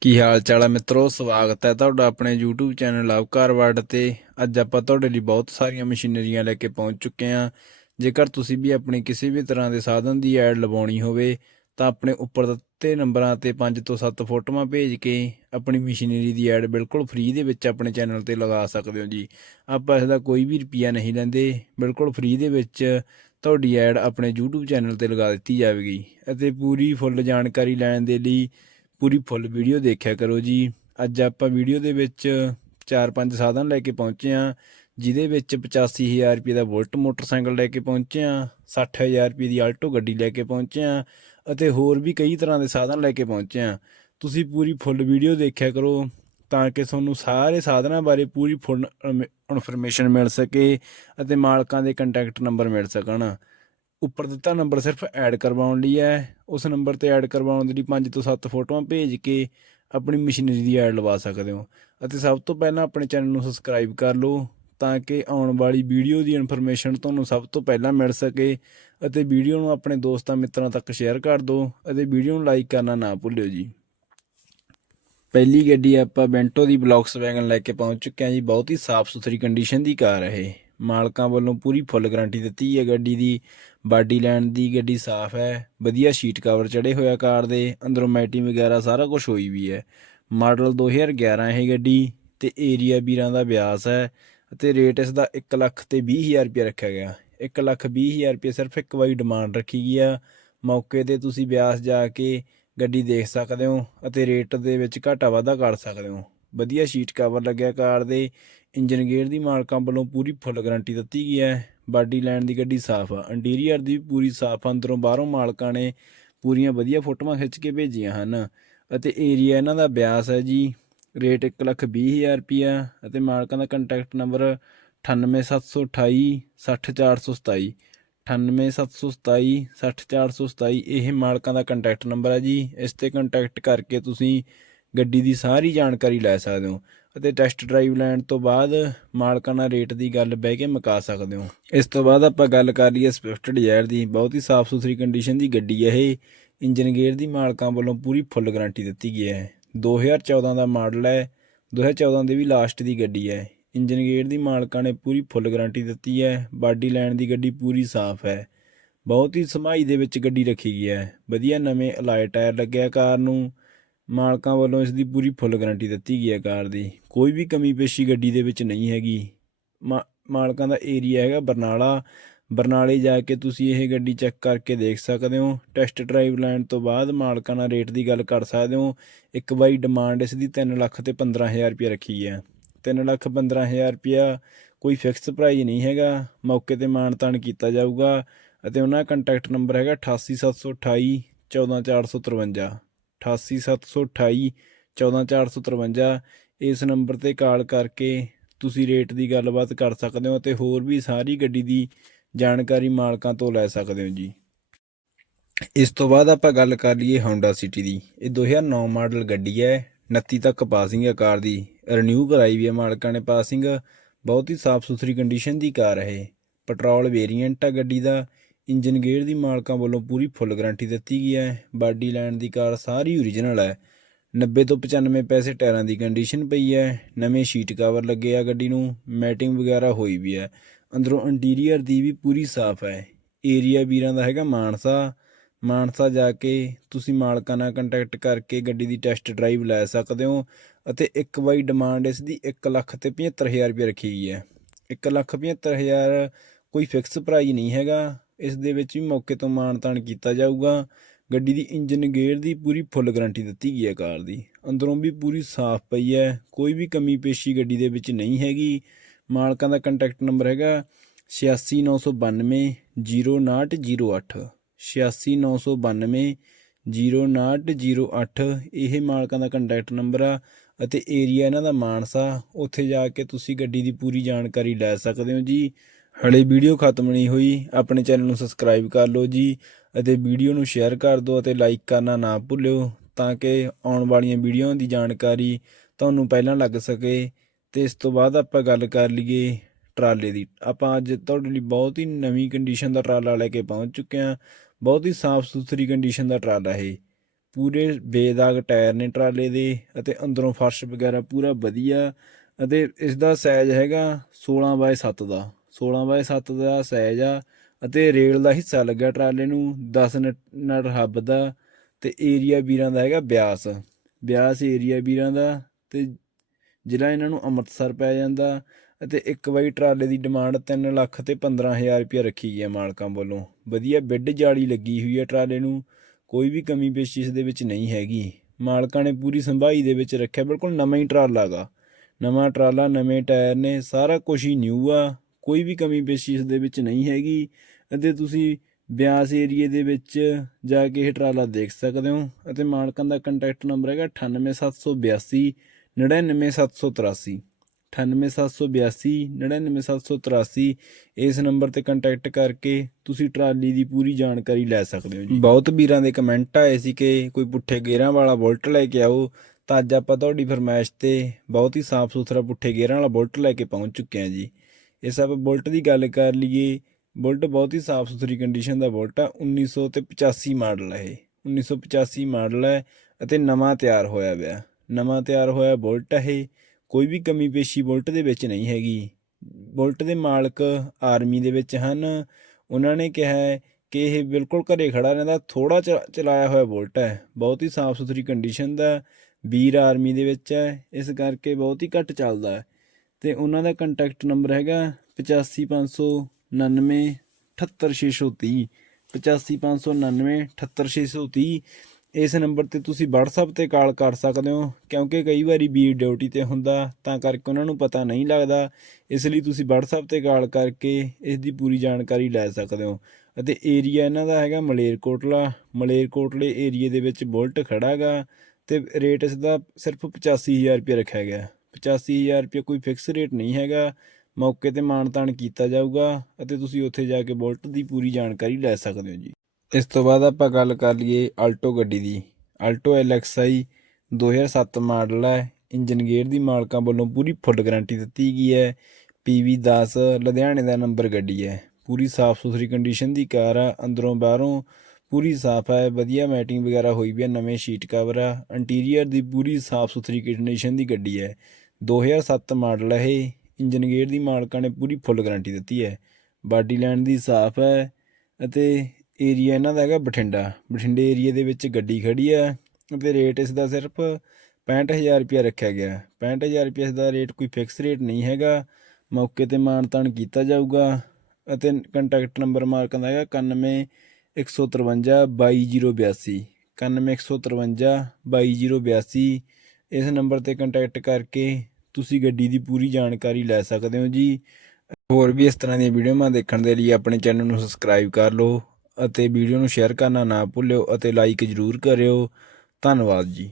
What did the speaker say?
ਕੀ ਹਾਲ ਚਾਲ ਹੈ ਮਿੱਤਰੋ? ਸਵਾਗਤ ਹੈ ਤੁਹਾਡਾ ਆਪਣੇ YouTube ਚੈਨਲ ਲਵਕਾਰ ਵਰਡ ਤੇ। ਅੱਜ ਆਪਾਂ ਤੁਹਾਡੇ ਲਈ ਬਹੁਤ ਸਾਰੀਆਂ ਮਸ਼ੀਨਰੀਆਂ ਲੈ ਕੇ ਪਹੁੰਚ ਚੁੱਕੇ ਹਾਂ। ਜੇਕਰ ਤੁਸੀਂ ਵੀ ਆਪਣੀ ਕਿਸੇ ਵੀ ਤਰ੍ਹਾਂ ਦੇ ਸਾਧਨ ਦੀ ਐਡ ਲਵਾਉਣੀ ਹੋਵੇ, ਤਾਂ ਆਪਣੇ ਉੱਪਰ ਦਿੱਤੇ ਨੰਬਰਾਂ ਤੇ 5 ਤੋਂ 7 ਫੋਟੋਆਂ ਭੇਜ ਕੇ ਆਪਣੀ ਮਸ਼ੀਨਰੀ ਦੀ ਐਡ ਬਿਲਕੁਲ ਫ੍ਰੀ ਦੇ ਵਿੱਚ ਆਪਣੇ ਚੈਨਲ ਤੇ ਲਗਾ ਸਕਦੇ ਹੋ ਜੀ। ਆਪਾਂ ਇਸ ਦਾ ਕੋਈ ਵੀ ਰੁਪਿਆ ਨਹੀਂ ਲੈਂਦੇ। ਬਿਲਕੁਲ ਫ੍ਰੀ ਦੇ ਵਿੱਚ ਤੁਹਾਡੀ ਐਡ ਆਪਣੇ YouTube ਚੈਨਲ ਤੇ ਲਗਾ ਦਿੱਤੀ ਜਾਵੇਗੀ। ਅਤੇ ਪੂਰੀ ਫੁੱਲ ਜਾਣਕਾਰੀ ਲੈਣ ਦੇ ਲਈ ਪੂਰੀ ਫੁੱਲ ਵੀਡੀਓ ਦੇਖਿਆ ਕਰੋ ਜੀ। ਅੱਜ ਆਪਾਂ ਵੀਡੀਓ ਦੇ ਵਿੱਚ ਚਾਰ ਪੰਜ ਸਾਧਨ ਲੈ ਕੇ ਪਹੁੰਚੇ ਹਾਂ, ਜਿਹਦੇ ਵਿੱਚ 85000 ਰੁਪਏ ਦਾ ਬੁਲਟ ਮੋਟਰਸਾਈਕਲ ਲੈ ਕੇ ਪਹੁੰਚੇ ਹਾਂ 60000 ਰੁਪਏ ਦੀ ਆਲਟੋ ਗੱਡੀ ਲੈ ਕੇ ਪਹੁੰਚੇ ਹਾਂ ਅਤੇ ਹੋਰ ਵੀ ਕਈ ਤਰ੍ਹਾਂ ਦੇ ਸਾਧਨ ਲੈ ਕੇ ਪਹੁੰਚੇ ਹਾਂ। ਤੁਸੀਂ ਪੂਰੀ ਫੁੱਲ ਵੀਡੀਓ ਦੇਖਿਆ ਕਰੋ ਤਾਂ ਕਿ ਤੁਹਾਨੂੰ ਸਾਰੇ ਸਾਧਨਾਂ ਬਾਰੇ ਪੂਰੀ ਫੁੱਲ ਇਨਫੋਰਮੇਸ਼ਨ ਮਿਲ ਸਕੇ ਅਤੇ ਮਾਲਕਾਂ ਦੇ ਕੰਟੈਕਟ ਨੰਬਰ ਮਿਲ ਸਕਣ। ਉੱਪਰ ਦਿੱਤਾ ਨੰਬਰ ਸਿਰਫ ਐਡ ਕਰਵਾਉਣ ਲਈ ਹੈ। ਉਸ ਨੰਬਰ ਤੇ ਐਡ ਕਰਵਾਉਣ ਦੇ ਲਈ 5 ਤੋਂ 7 ਫੋਟੋਆਂ ਭੇਜ ਕੇ ਆਪਣੀ ਮਸ਼ੀਨਰੀ ਦੀ ਐਡ ਲਵਾ ਸਕਦੇ ਹੋ। ਅਤੇ ਸਭ ਤੋਂ ਪਹਿਲਾਂ ਆਪਣੇ ਚੈਨਲ ਨੂੰ ਸਬਸਕ੍ਰਾਈਬ ਕਰ ਲਓ ਤਾਂ ਕਿ ਆਉਣ ਵਾਲੀ ਵੀਡੀਓ ਦੀ ਇਨਫੋਰਮੇਸ਼ਨ ਤੁਹਾਨੂੰ ਸਭ ਤੋਂ ਪਹਿਲਾਂ ਮਿਲ ਸਕੇ ਅਤੇ ਵੀਡੀਓ ਨੂੰ ਆਪਣੇ ਦੋਸਤਾਂ ਮਿੱਤਰਾਂ ਤੱਕ ਸ਼ੇਅਰ ਕਰ ਦਿਓ ਅਤੇ ਵੀਡੀਓ ਨੂੰ ਲਾਈਕ ਕਰਨਾ ਨਾ ਭੁੱਲਿਓ ਜੀ। ਪਹਿਲੀ ਗੱਡੀ ਆਪਾਂ ਬੈਂਟੋ ਦੀ ਬਲੌਕਸ ਵੈਗਨ ਲੈ ਕੇ ਪਹੁੰਚ ਚੁੱਕੇ ਹਾਂ ਜੀ। ਬਹੁਤ ਹੀ ਸਾਫ਼ ਸੁਥਰੀ ਕੰਡੀਸ਼ਨ ਦੀ ਕਾਰ ਹੈ ਇਹ। ਮਾਲਕਾਂ ਵੱਲੋਂ ਪੂਰੀ ਫੁੱਲ ਗਾਰੰਟੀ ਦਿੱਤੀ ਹੈ ਗੱਡੀ ਦੀ। ਬਾਡੀ ਲੈਣ ਦੀ ਗੱਡੀ ਸਾਫ਼ ਹੈ, ਵਧੀਆ ਸ਼ੀਟ ਕਵਰ ਚੜੇ ਹੋਇਆ ਕਾਰ ਦੇ, ਅੰਦਰੋਂ ਮੈਟੀ ਵਗੈਰਾ ਸਾਰਾ ਕੁਝ ਹੋਈ ਵੀ ਹੈ। ਮਾਡਲ 2011 ਇਹ ਗੱਡੀ ਤੇ ਏਰੀਆ ਵੀਰਾਂ ਦਾ ਬਿਆਸ ਹੈ ਅਤੇ ਰੇਟ ਇਸ ਦਾ 1 ਲੱਖ ਤੇ 20000 ਰੁਪਏ ਰੱਖਿਆ ਗਿਆ। 1 ਲੱਖ 20000 ਰੁਪਏ ਸਿਰਫ ਇੱਕ ਵਾਰੀ ਡਿਮਾਂਡ ਰੱਖੀ ਗਈ ਆ। ਮੌਕੇ ਤੇ ਤੁਸੀਂ ਬਿਆਸ ਜਾ ਕੇ ਗੱਡੀ ਦੇਖ ਸਕਦੇ ਹੋ ਅਤੇ ਰੇਟ ਦੇ ਵਿੱਚ ਘਾਟਾ ਵਾਧਾ ਕਰ ਸਕਦੇ ਹੋ। ਵਧੀਆ ਸ਼ੀਟ ਕਵਰ ਲੱਗਿਆ ਕਾਰ ਦੇ, ਇੰਜਨ ਗੇਅਰ ਦੀ ਮਾਲਕਾਂ ਵੱਲੋਂ ਪੂਰੀ ਫੁੱਲ ਗਾਰੰਟੀ ਦਿੱਤੀ ਗਈ ਹੈ। ਬਾਡੀ ਲਾਈਨ ਦੀ ਗੱਡੀ ਸਾਫ਼ ਆ। ਇੰਟੀਰੀਅਰ ਦੀ ਵੀ ਪੂਰੀ ਸਾਫ਼ ਆ, ਅੰਦਰੋਂ ਬਾਹਰੋਂ ਮਾਲਕਾਂ ਨੇ ਪੂਰੀਆਂ ਵਧੀਆ ਫੋਟੋਆਂ ਖਿੱਚ ਕੇ ਭੇਜੀਆਂ ਹਨ। ਅਤੇ ਏਰੀਆ ਇਹਨਾਂ ਦਾ ਬਿਆਸ ਹੈ ਜੀ। ਰੇਟ 1 ਲੱਖ 20000 ਰੁਪਿਆ ਅਤੇ ਮਾਲਕਾਂ ਦਾ ਕੰਟੈਕਟ ਨੰਬਰ 98728 60427 98727 60427 ਇਹ ਮਾਲਕਾਂ ਦਾ ਕੰਟੈਕਟ ਨੰਬਰ ਹੈ ਜੀ। ਇਸ ਤੇ ਕੰਟੈਕਟ ਕਰਕੇ ਤੁਸੀਂ ਗੱਡੀ ਦੀ ਸਾਰੀ ਜਾਣਕਾਰੀ ਲੈ ਸਕਦੇ ਹੋ। ਅਤੇ ਟੈਸਟ ਡਰਾਈਵ ਲੈਣ ਤੋਂ ਬਾਅਦ ਮਾਲਕਾਂ ਨਾਲ ਰੇਟ ਦੀ ਗੱਲ ਬਹਿ ਕੇ ਮੁਕਾ ਸਕਦੇ ਹੋ। ਇਸ ਤੋਂ ਬਾਅਦ ਆਪਾਂ ਗੱਲ ਕਰ ਲਈਏ ਸਵਿਫਟ ਡਿਜ਼ਾਇਰ ਦੀ। ਬਹੁਤ ਹੀ ਸਾਫ਼ ਸੁਥਰੀ ਕੰਡੀਸ਼ਨ ਦੀ ਗੱਡੀ ਹੈ ਇਹ। ਇੰਜਨ ਗੇਅਰ ਦੀ ਮਾਲਕਾਂ ਵੱਲੋਂ ਪੂਰੀ ਫੁੱਲ ਗਾਰੰਟੀ ਦਿੱਤੀ ਗਈ ਹੈ। 2014 ਦਾ ਮਾਡਲ ਹੈ। 2014 ਦੇ ਵੀ ਲਾਸਟ ਦੀ ਗੱਡੀ ਹੈ। ਇੰਜਨ ਗੇਅਰ ਦੀ ਮਾਲਕਾਂ ਨੇ ਪੂਰੀ ਫੁੱਲ ਗਾਰੰਟੀ ਦਿੱਤੀ ਹੈ। ਬਾਡੀ ਲਾਈਨ ਦੀ ਗੱਡੀ ਪੂਰੀ ਸਾਫ਼ ਹੈ। ਬਹੁਤ ਹੀ ਸਮਾਈ ਦੇ ਵਿੱਚ ਗੱਡੀ ਰੱਖੀ ਗਈ ਹੈ। ਵਧੀਆ ਨਵੇਂ ਅਲਾਈ ਟਾਇਰ ਲੱਗਿਆ ਕਾਰ ਨੂੰ। ਮਾਲਕਾਂ ਵੱਲੋਂ ਇਸ ਦੀ ਪੂਰੀ ਫੁੱਲ ਗਾਰੰਟੀ ਦਿੱਤੀ ਗਈ ਹੈ ਕਾਰ ਦੀ। ਕੋਈ ਵੀ ਕਮੀ ਪੇਸ਼ੀ ਗੱਡੀ ਦੇ ਵਿੱਚ ਨਹੀਂ ਹੈਗੀ। ਮਾ- ਮਾਲਕਾਂ ਦਾ ਏਰੀਆ ਹੈਗਾ ਬਰਨਾਲਾ। ਬਰਨਾਲੇ ਜਾ ਕੇ ਤੁਸੀਂ ਇਹ ਗੱਡੀ ਚੈੱਕ ਕਰਕੇ ਦੇਖ ਸਕਦੇ ਹੋ। ਟੈਸਟ ਡਰਾਈਵ ਲੈਣ ਤੋਂ ਬਾਅਦ ਮਾਲਕਾਂ ਨਾਲ ਰੇਟ ਦੀ ਗੱਲ ਕਰ ਸਕਦੇ ਹੋ। ਇੱਕ ਬਾਈ ਡਿਮਾਂਡ ਇਸ ਦੀ 3 ਲੱਖ ਤੇ 15000 ਰੁਪਏ ਰੱਖੀ ਹੈ। 3 ਲੱਖ 15000 ਰੁਪਿਆ ਕੋਈ ਫਿਕਸ ਪ੍ਰਾਈਸ ਨਹੀਂ ਹੈਗਾ। ਮੌਕੇ ਤੇ ਮਾਨਤਾਨ ਕੀਤਾ ਜਾਊਗਾ ਅਤੇ ਉਹਨਾਂ ਦਾ ਕੰਟੈਕਟ ਨੰਬਰ ਹੈਗਾ 88728 14453 88728 14453 ਇਸ ਨੰਬਰ ਤੇ ਕਾਲ ਕਰਕੇ ਤੁਸੀਂ ਰੇਟ ਦੀ ਗੱਲਬਾਤ ਕਰ ਸਕਦੇ ਹੋ ਅਤੇ ਹੋਰ ਵੀ ਸਾਰੀ ਗੱਡੀ ਦੀ ਜਾਣਕਾਰੀ ਮਾਲਕਾਂ ਤੋਂ ਲੈ ਸਕਦੇ ਹੋ ਜੀ। ਇਸ ਤੋਂ ਬਾਅਦ ਆਪਾਂ ਗੱਲ ਕਰ ਲਈਏ Honda City ਦੀ। ਇਹ 2009 ਮਾਡਲ ਗੱਡੀ ਹੈ। 29 ਤੱਕ ਪਾਸਿੰਗ ਹੈ ਕਾਰ ਦੀ। ਰਿਨਿਊ ਕਰਾਈ ਵੀ ਹੈ ਮਾਲਕਾਂ ਨੇ ਪਾਸਿੰਗ ਬਹੁਤ ਹੀ ਸਾਫ਼ ਸੁਥਰੀ ਕੰਡੀਸ਼ਨ ਦੀ ਕਾਰ ਹੈ ਇਹ। ਪੈਟਰੋਲ ਵੇਰੀਐਂਟ ਆ ਗੱਡੀ ਦਾ। ਇੰਜਨ ਗੇਅਰ ਦੀ ਮਾਲਕਾਂ ਵੱਲੋਂ ਪੂਰੀ ਫੁੱਲ ਗਾਰੰਟੀ ਦਿੱਤੀ ਗਈ ਹੈ। ਬਾਡੀ ਲਾਈਨ ਦੀ ਕਾਰ ਸਾਰੀ ਓਰੀਜਨਲ ਹੈ। 90 ਤੋਂ 95 ਪੈਸੇ ਟਾਇਰਾਂ ਦੀ ਕੰਡੀਸ਼ਨ ਪਈ ਹੈ। ਨਵੇਂ ਸ਼ੀਟ ਕਵਰ ਲੱਗੇ ਆ ਗੱਡੀ ਨੂੰ। ਮੈਟਿੰਗ ਵਗੈਰਾ ਹੋਈ ਵੀ ਹੈ। ਅੰਦਰੋਂ ਇੰਟੀਰੀਅਰ ਦੀ ਵੀ ਪੂਰੀ ਸਾਫ਼ ਹੈ। ਏਰੀਆ ਵੀਰਾਂ ਦਾ ਹੈਗਾ ਮਾਨਸਾ। ਮਾਨਸਾ ਜਾ ਕੇ ਤੁਸੀਂ ਮਾਲਕਾਂ ਨਾਲ ਕੰਟੈਕਟ ਕਰਕੇ ਗੱਡੀ ਦੀ ਟੈਸਟ ਡਰਾਈਵ ਲੈ ਸਕਦੇ ਹੋ ਅਤੇ ਇੱਕ ਵਾਰੀ ਡਿਮਾਂਡ ਇਸ ਦੀ 1 ਲੱਖ ਤੇ 75000 ਰੁਪਏ ਰੱਖੀ ਗਈ ਹੈ। 1 ਲੱਖ 75000 ਕੋਈ ਫਿਕਸ ਪ੍ਰਾਈਸ ਨਹੀਂ ਹੈਗਾ। ਇਸ ਦੇ ਵਿੱਚ ਵੀ ਮੌਕੇ ਤੋਂ ਮਾਣ ਤਾਣ ਕੀਤਾ ਜਾਊਗਾ। ਗੱਡੀ ਦੀ ਇੰਜਨ ਗੇਅਰ ਦੀ ਪੂਰੀ ਫੁੱਲ ਗਾਰੰਟੀ ਦਿੱਤੀ ਗਈ ਹੈ ਕਾਰ ਦੀ। ਅੰਦਰੋਂ ਵੀ ਪੂਰੀ ਸਾਫ਼ ਪਈ ਹੈ। ਕੋਈ ਵੀ ਕਮੀ ਪੇਸ਼ੀ ਗੱਡੀ ਦੇ ਵਿੱਚ ਨਹੀਂ ਹੈਗੀ। ਮਾਲਕਾਂ ਦਾ ਕੰਟੈਕਟ ਨੰਬਰ ਹੈਗਾ 86992 0908 86992 0908 ਇਹ ਮਾਲਕਾਂ ਦਾ ਕੰਟੈਕਟ ਨੰਬਰ ਆ ਅਤੇ ਏਰੀਆ ਇਹਨਾਂ ਦਾ ਮਾਨਸਾ। ਉੱਥੇ ਜਾ ਕੇ ਤੁਸੀਂ ਗੱਡੀ ਦੀ ਪੂਰੀ ਜਾਣਕਾਰੀ ਲੈ ਸਕਦੇ ਹੋ ਜੀ। ਹਲੇ ਵੀਡੀਓ ਖਤਮ ਨਹੀਂ ਹੋਈ, ਆਪਣੇ ਚੈਨਲ ਨੂੰ ਸਬਸਕ੍ਰਾਈਬ ਕਰ ਲਓ ਜੀ ਅਤੇ ਵੀਡੀਓ ਨੂੰ ਸ਼ੇਅਰ ਕਰ ਦਿਓ ਅਤੇ ਲਾਈਕ ਕਰਨਾ ਨਾ ਭੁੱਲਿਓ ਤਾਂ ਕਿ ਆਉਣ ਵਾਲੀਆਂ ਵੀਡੀਓਆਂ ਦੀ ਜਾਣਕਾਰੀ ਤੁਹਾਨੂੰ ਪਹਿਲਾਂ ਲੱਗ ਸਕੇ। ਤੇ ਇਸ ਤੋਂ ਬਾਅਦ ਆਪਾਂ ਗੱਲ ਕਰ ਲਈਏ ਟਰਾਲੇ ਦੀ। ਆਪਾਂ ਅੱਜ ਤੁਹਾਡੇ ਲਈ ਬਹੁਤ ਹੀ ਨਵੀਂ ਕੰਡੀਸ਼ਨ ਦਾ ਟਰਾਲਾ ਲੈ ਕੇ ਪਹੁੰਚ ਚੁੱਕੇ ਹਾਂ। ਬਹੁਤ ਹੀ ਸਾਫ਼ ਸੁਥਰੀ ਕੰਡੀਸ਼ਨ ਦਾ ਟਰਾਲਾ ਇਹ। ਪੂਰੇ ਬੇਦਾਗ ਟਾਇਰ ਨੇ ਟਰਾਲੇ ਦੇ ਅਤੇ ਅੰਦਰੋਂ ਫਰਸ਼ ਵਗੈਰਾ ਪੂਰਾ ਵਧੀਆ ਅਤੇ ਇਸ ਦਾ ਸਾਈਜ਼ ਹੈਗਾ 16 ਬਾਏ 7 ਦਾ। 16 ਬਾਏ 7 ਦਾ ਸਾਈਜ਼ ਆ ਅਤੇ ਰੇਲ ਦਾ ਹਿੱਸਾ ਲੱਗਿਆ ਟਰਾਲੇ ਨੂੰ 10 ਨਟ ਹੱਬ ਦਾ ਤੇ ਏਰੀਆ ਵੀਰਾਂ ਦਾ ਹੈਗਾ ਬਿਆਸ। ਬਿਆਸ ਏਰੀਆ ਵੀਰਾਂ ਦਾ ਤੇ ਜ਼ਿਲ੍ਹਾ ਇਹਨਾਂ ਨੂੰ ਅੰਮ੍ਰਿਤਸਰ ਪੈ ਜਾਂਦਾ ਅਤੇ ਇੱਕ ਵਾਰੀ ਟਰਾਲੇ ਦੀ ਡਿਮਾਂਡ 3 ਲੱਖ ਤੇ 15000 ਰੁਪਏ ਰੱਖੀ ਗਈ ਹੈ ਮਾਲਕਾਂ ਵੱਲੋਂ। ਵਧੀਆ ਬਿੱਡ ਜਾਲੀ ਲੱਗੀ ਹੋਈ ਹੈ ਟਰਾਲੇ ਨੂੰ, ਕੋਈ ਵੀ ਕਮੀ ਪੇਸ਼ੀ ਇਸ ਦੇ ਵਿੱਚ ਨਹੀਂ ਹੈਗੀ। ਮਾਲਕਾਂ ਨੇ ਪੂਰੀ ਸੰਭਾਈ ਦੇ ਵਿੱਚ ਰੱਖਿਆ, ਬਿਲਕੁਲ ਨਵਾਂ ਹੀ ਟਰਾਲਾ ਗਾ। ਨਵਾਂ ਟਰਾਲਾ, ਨਵੇਂ ਟਾਇਰ ਨੇ, ਸਾਰਾ ਕੁਝ ਹੀ ਨਿਊ ਆ। ਕੋਈ ਵੀ ਕਮੀ ਪੇਸ਼ੀ ਇਸ ਦੇ ਵਿੱਚ ਨਹੀਂ ਹੈਗੀ ਅਤੇ ਤੁਸੀਂ ਬਿਆਸ ਏਰੀਏ ਦੇ ਵਿੱਚ ਜਾ ਕੇ ਇਹ ਟਰਾਲਾ ਦੇਖ ਸਕਦੇ ਹੋ ਅਤੇ ਮਾਲਕਾਂ ਦਾ ਕੰਟੈਕਟ ਨੰਬਰ ਹੈਗਾ 98782 99783 98782 99783 ਇਸ ਨੰਬਰ ਤੇ ਕੰਟੈਕਟ ਕਰਕੇ ਤੁਸੀਂ ਟਰਾਲੀ ਦੀ ਪੂਰੀ ਜਾਣਕਾਰੀ ਲੈ ਸਕਦੇ ਹੋ ਜੀ। ਬਹੁਤ ਵੀਰਾਂ ਦੇ ਕਮੈਂਟ ਆਏ ਸੀ ਕਿ ਕੋਈ ਪੁੱਠੇ ਗੇਅਰਾਂ ਵਾਲਾ ਬੁਲਟ ਲੈ ਕੇ ਆਓ, ਤਾਂ ਅੱਜ ਆਪਾਂ ਤੁਹਾਡੀ ਫਰਮਾਇਸ਼ ਤੇ ਬਹੁਤ ਹੀ ਸਾਫ਼ ਸੁਥਰਾ ਪੁੱਠੇ ਗੇਅਰਾਂ ਵਾਲਾ ਬੁਲਟ ਲੈ ਕੇ ਪਹੁੰਚ ਚੁੱਕੇ ਹਾਂ ਜੀ। ਇਸ ਆਪਾਂ ਬੁਲਟ ਦੀ ਗੱਲ ਕਰ ਲਈਏ। ਬੁਲਟ ਬਹੁਤ ਹੀ ਸਾਫ਼ ਸੁਥਰੀ ਕੰਡੀਸ਼ਨ ਦਾ ਬੁਲਟ ਆ। 1900 ਤੇ 85 ਮਾਡਲ ਹੈ ਇਹ। 1985 ਮਾਡਲ ਹੈ ਅਤੇ ਨਵਾਂ ਤਿਆਰ ਹੋਇਆ ਪਿਆ। ਨਵਾਂ ਤਿਆਰ ਹੋਇਆ ਬੁਲਟ ਹੈ ਇਹ। ਕੋਈ ਵੀ ਕਮੀ ਪੇਸ਼ੀ ਬੁਲਟ ਦੇ ਵਿੱਚ ਨਹੀਂ ਹੈਗੀ। ਬੁਲਟ ਦੇ ਮਾਲਕ ਆਰਮੀ ਦੇ ਵਿੱਚ ਹਨ। ਉਹਨਾਂ ਨੇ ਕਿਹਾ ਹੈ ਕਿ ਇਹ ਬਿਲਕੁਲ ਘਰੇ ਖੜਾ ਰਹਿੰਦਾ ਥੋੜਾ ਚਲਾਇਆ ਹੋਇਆ ਬੁਲਟ ਹੈ ਬਹੁਤ ਹੀ ਸਾਫ਼ ਸੁਥਰੀ ਕੰਡੀਸ਼ਨ ਦਾ ਵੀਰ ਆਰਮੀ ਦੇ ਵਿੱਚ ਹੈ ਇਸ ਕਰਕੇ ਬਹੁਤ ਹੀ ਘੱਟ ਚੱਲਦਾ। ਹੈ ਤੇ ਉਹਨਾਂ ਦਾ ਕੰਟੈਕਟ ਨੰਬਰ ਹੈਗਾ 85599 78630 85599 78630 ਇਸ ਨੰਬਰ ਤੇ ਤੁਸੀਂ WhatsApp ਤੇ ਕਾਲ ਕਰ ਸਕਦੇ ਹੋ, ਕਿਉਂਕਿ ਕਈ ਵਾਰੀ ਵੀਰ ਡਿਊਟੀ ਤੇ ਹੁੰਦਾ, ਤਾਂ ਕਰਕੇ ਉਹਨਾਂ ਨੂੰ ਪਤਾ ਨਹੀਂ ਲੱਗਦਾ। ਇਸ ਲਈ ਤੁਸੀਂ WhatsApp ਤੇ ਕਾਲ ਕਰਕੇ ਇਸ ਦੀ ਪੂਰੀ ਜਾਣਕਾਰੀ ਲੈ ਸਕਦੇ ਹੋ। ਅਤੇ ਏਰੀਆ ਇਹਨਾਂ ਦਾ ਹੈਗਾ ਮਲੇਰਕੋਟਲਾ। ਮਲੇਰਕੋਟਲੇ ਏਰੀਏ ਦੇ ਵਿੱਚ ਬੁਲਟ ਖੜਾ ਗਾ ਤੇ ਰੇਟ ਇਸ ਦਾ ਸਿਰਫ 85000 ਰੁਪਏ ਰੱਖਿਆ ਗਿਆ। 85000 ਰੁਪਏ ਕੋਈ ਫਿਕਸ ਰੇਟ ਨਹੀਂ ਹੈਗਾ। ਮੌਕੇ ਤੇ ਮਾਨਤਾਨ ਕੀਤਾ ਜਾਊਗਾ ਅਤੇ ਤੁਸੀਂ ਉੱਥੇ ਜਾ ਕੇ ਬੁਲਟ ਦੀ ਪੂਰੀ ਜਾਣਕਾਰੀ ਲੈ ਸਕਦੇ ਹੋ ਜੀ। ਇਸ ਤੋਂ ਬਾਅਦ ਆਪਾਂ ਗੱਲ ਕਰ ਲਈਏ ਆਲਟੋ ਗੱਡੀ ਦੀ। ਆਲਟੋ ਐਲਐਕਸਆਈ 2007 ਮਾਡਲ ਹੈ। ਇੰਜਨ ਗੇਅਰ ਦੀ ਮਾਲਕਾਂ ਵੱਲੋਂ ਪੂਰੀ ਫੁੱਲ ਗਾਰੰਟੀ ਦਿੱਤੀ ਗਈ ਹੈ। ਪੀਵੀ 10 ਲੁਧਿਆਣੇ ਦਾ ਨੰਬਰ ਗੱਡੀ ਹੈ। ਪੂਰੀ ਸਾਫ਼ ਸੁਥਰੀ ਕੰਡੀਸ਼ਨ ਦੀ ਕਾਰ ਆ, ਅੰਦਰੋਂ ਬਾਹਰੋਂ ਪੂਰੀ ਸਾਫ਼ ਹੈ, ਵਧੀਆ ਮੈਟਿੰਗ ਵਗੈਰਾ ਹੋਈ ਵੀ ਹੈ, ਨਵੇਂ ਸ਼ੀਟ ਕਵਰ ਆ ਇੰਟੀਰੀਅਰ ਦੀ ਪੂਰੀ ਸਾਫ਼ ਸੁਥਰੀ ਕੰਡੀਸ਼ਨ ਦੀ ਗੱਡੀ ਹੈ। 2007 ਮਾਡਲ ਹੈ ਇਹ। ਇੰਜਨ ਗੇਅਰ ਦੀ ਮਾਲਕਾਂ ਨੇ ਪੂਰੀ ਫੁੱਲ ਗਾਰੰਟੀ ਦਿੱਤੀ ਹੈ। ਬਾਡੀ ਲਾਈਨ ਦੀ ਸਾਫ਼ ਹੈ ਅਤੇ ਏਰੀਆ ਇਹਨਾਂ ਦਾ ਹੈਗਾ ਬਠਿੰਡਾ। ਬਠਿੰਡੇ ਏਰੀਆ ਦੇ ਵਿੱਚ ਗੱਡੀ ਖੜੀ ਹੈ ਅਤੇ ਰੇਟ ਇਸ ਦਾ ਸਿਰਫ 65000 ਰੁਪਇਆ ਰੱਖਿਆ ਗਿਆ। 65000 ਰੁਪਏ ਇਸ ਦਾ ਰੇਟ ਕੋਈ ਫਿਕਸ ਰੇਟ ਨਹੀਂ ਹੈਗਾ। ਮੌਕੇ ਤੇ ਮਾਨਤਾਨ ਕੀਤਾ ਜਾਊਗਾ ਅਤੇ ਕੰਟੈਕਟ ਨੰਬਰ ਮਾਲਕਾਂ ਦਾ ਹੈਗਾ 91 153 22082 91 153 22082 ਇਸ ਨੰਬਰ ਤੇ ਕੰਟੈਕਟ ਕਰਕੇ ਤੁਸੀਂ ਗੱਡੀ ਦੀ ਪੂਰੀ ਜਾਣਕਾਰੀ ਲੈ ਸਕਦੇ ਹੋ ਜੀ। ਹੋਰ ਵੀ ਇਸ ਤਰ੍ਹਾਂ ਦੀਆਂ ਵੀਡੀਓਆਂ ਦੇਖਣ ਦੇ ਲਈ ਆਪਣੇ ਚੈਨਲ ਨੂੰ ਸਬਸਕ੍ਰਾਈਬ ਕਰ ਲਓ ਅਤੇ ਵੀਡੀਓ ਨੂੰ ਸ਼ੇਅਰ ਕਰਨਾ ਨਾ ਭੁੱਲਿਓ ਅਤੇ ਲਾਈਕ ਜ਼ਰੂਰ ਕਰਿਓ। ਧੰਨਵਾਦ ਜੀ।